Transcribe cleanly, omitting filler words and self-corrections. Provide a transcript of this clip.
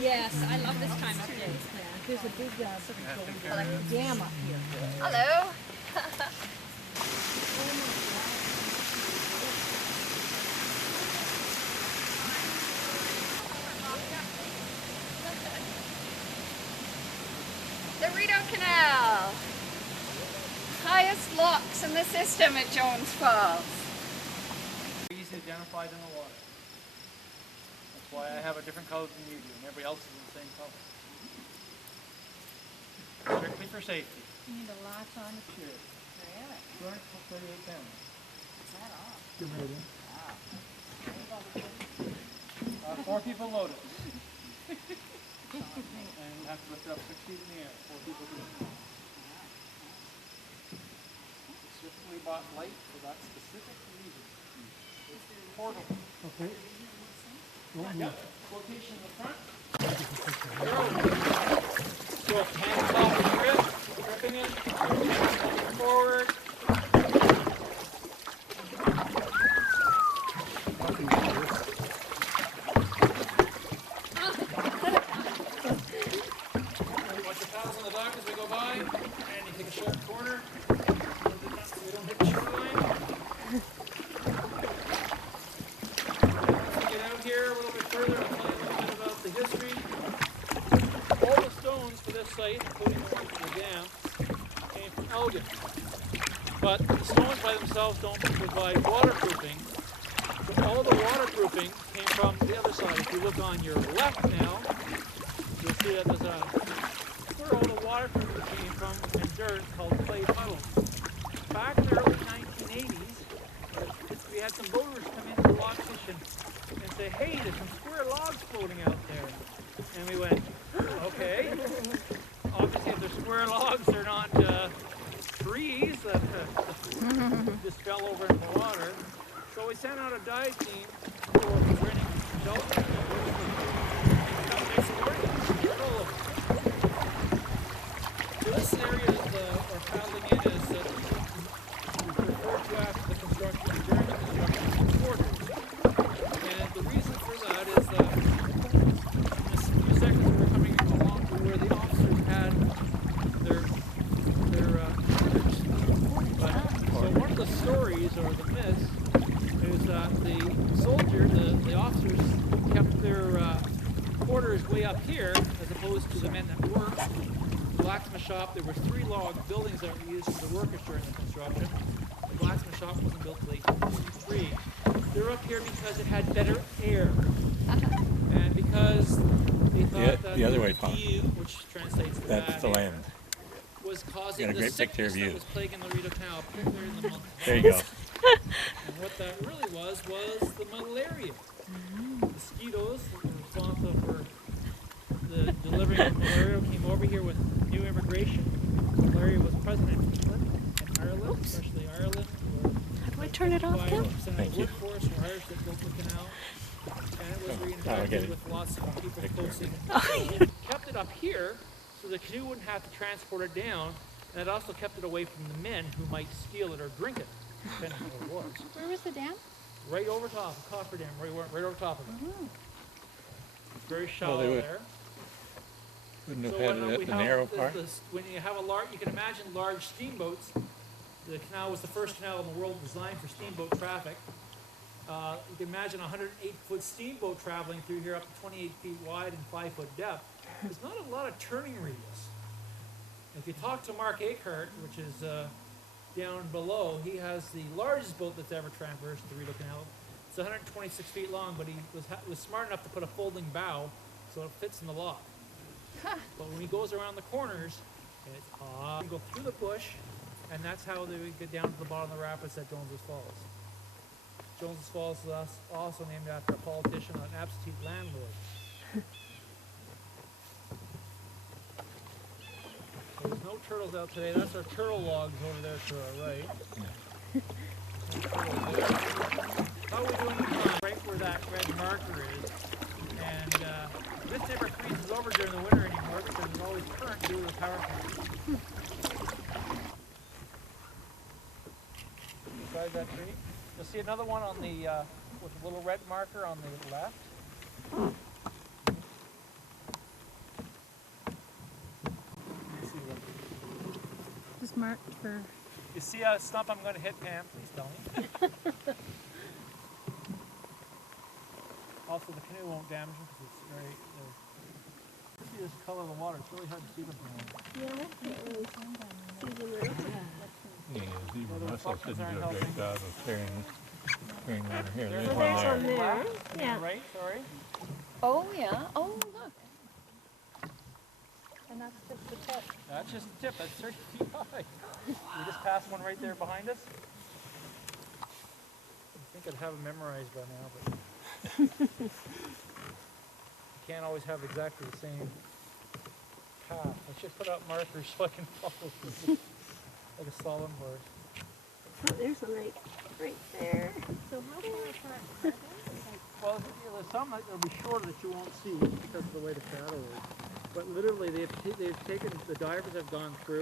Yes, I love this time of day. There's a big dam up here. Hello. The Rideau Canal. Highest locks in the system at Jones Falls. Easily identified in the water. That's why I have a different color than you do, and everybody else is in the same color. Strictly for safety. You need a latch on the Sure. Really? 238 pounds. Is that all? Good rating. Wow. 4 people loaded. And you have to lift it up 6 feet in the air. 4 people do it. Specifically bought light for that specific reason. It's portable. Okay. Yep. Quotation in the front. So hands off the grip, gripping it, forward. Watch your paddles on the dock as we go by, and you take a sharp corner so we don't hit the shoreline. As we get out here a little bit further, I'll tell you a little bit about the history. All the stones for this site, including the ones from the dam, came from Elgin. But the stones by themselves don't provide waterproofing. So all the waterproofing came from the other side. If you look on your left now, you'll see that there's where all the waterproofing came from in dirt called clay puddles. Back in the early 1980s, we had some boaters come into the log station and say, hey, there's some square logs floating out there. And we went, okay. Obviously, if they're square logs, they're not trees that just fell over into the water. So we sent out a dive team for training shelter. So this area is we're paddling in is referred to after the construction, during the construction of the quarters. And the reason for that is that in a few seconds we're coming along to where the officers had their quarters. But, so one of the stories or the myths is that the soldier, the officers kept their quarters way up here as opposed to the men that worked. The blacksmith shop, there were 3 log buildings that were used for the workers during the construction. The blacksmith shop wasn't built until 1853. They're up here because it had better air. And because they thought that the other way, view, which translates to that's bad the air, land. was causing Got a the great picture of sickness you. that was plaguing the Rideau Canal, particularly in the month of There you go. And what that really was the malaria. Mosquitoes that were responsible for the delivering of malaria came over here with new immigration. Malaria was present in England and Ireland, especially Ireland. How do I turn it off now? 5% of Thank the you. workforce were Irish that built the canal. And it was I'll get re-infected it. with lots of people Take care of posting. Oh, It kept it up here so the canoe wouldn't have to transport it down, and it also kept it away from the men who might steal it or drink it, depending on what it was. Where was the dam? Right over top, the coffer dam, right over top of it. It's very shallow they would- there. Wouldn't have So had when it at we the have narrow part. when you have a large, you can imagine large steamboats. The canal was the first canal in the world designed for steamboat traffic. You can imagine a 108-foot steamboat traveling through here up to 28 feet wide and 5-foot depth. There's not a lot of turning radius. If you talk to Mark Akehart, which is down below, he has the largest boat that's ever traversed the Rideau Canal. It's 126 feet long, but he was smart enough to put a folding bow so it fits in the lock. But when he goes around the corners, it's you go through the bush, and that's how they would get down to the bottom of the rapids at Jones's Falls. Jones's Falls is also named after a politician, an absentee landlord. So there's no turtles out today. That's our turtle logs over there to our right. How are we doing right where that red marker is? And this never freezes over during the winter anymore because there's always current due to the power plant. beside that tree. You'll see another one on the with a little red marker on the left. You see one. Just marked for. You see a stump I'm going to hit, Pam? Please tell me. Also, the canoe won't damage them because it's very. See this color of the water. It's really hard to see them from here. Yeah, even Russell didn't do a great job of carrying water here. There's There's one one there. there. Yeah. Right, sorry. Oh, yeah. Oh, look. And that's just the tip. That's just the tip. That's 30 feet high. We just passed one right there behind us. I think I'd have them memorized by now, but you can't always have exactly the same path. I should put out markers so I can follow like a slalom horse. Oh, there's a lake right there. So how far apart? Well, there's some that will be shorter that you won't see because of the way the shadow is. But literally, they've taken, the divers have gone through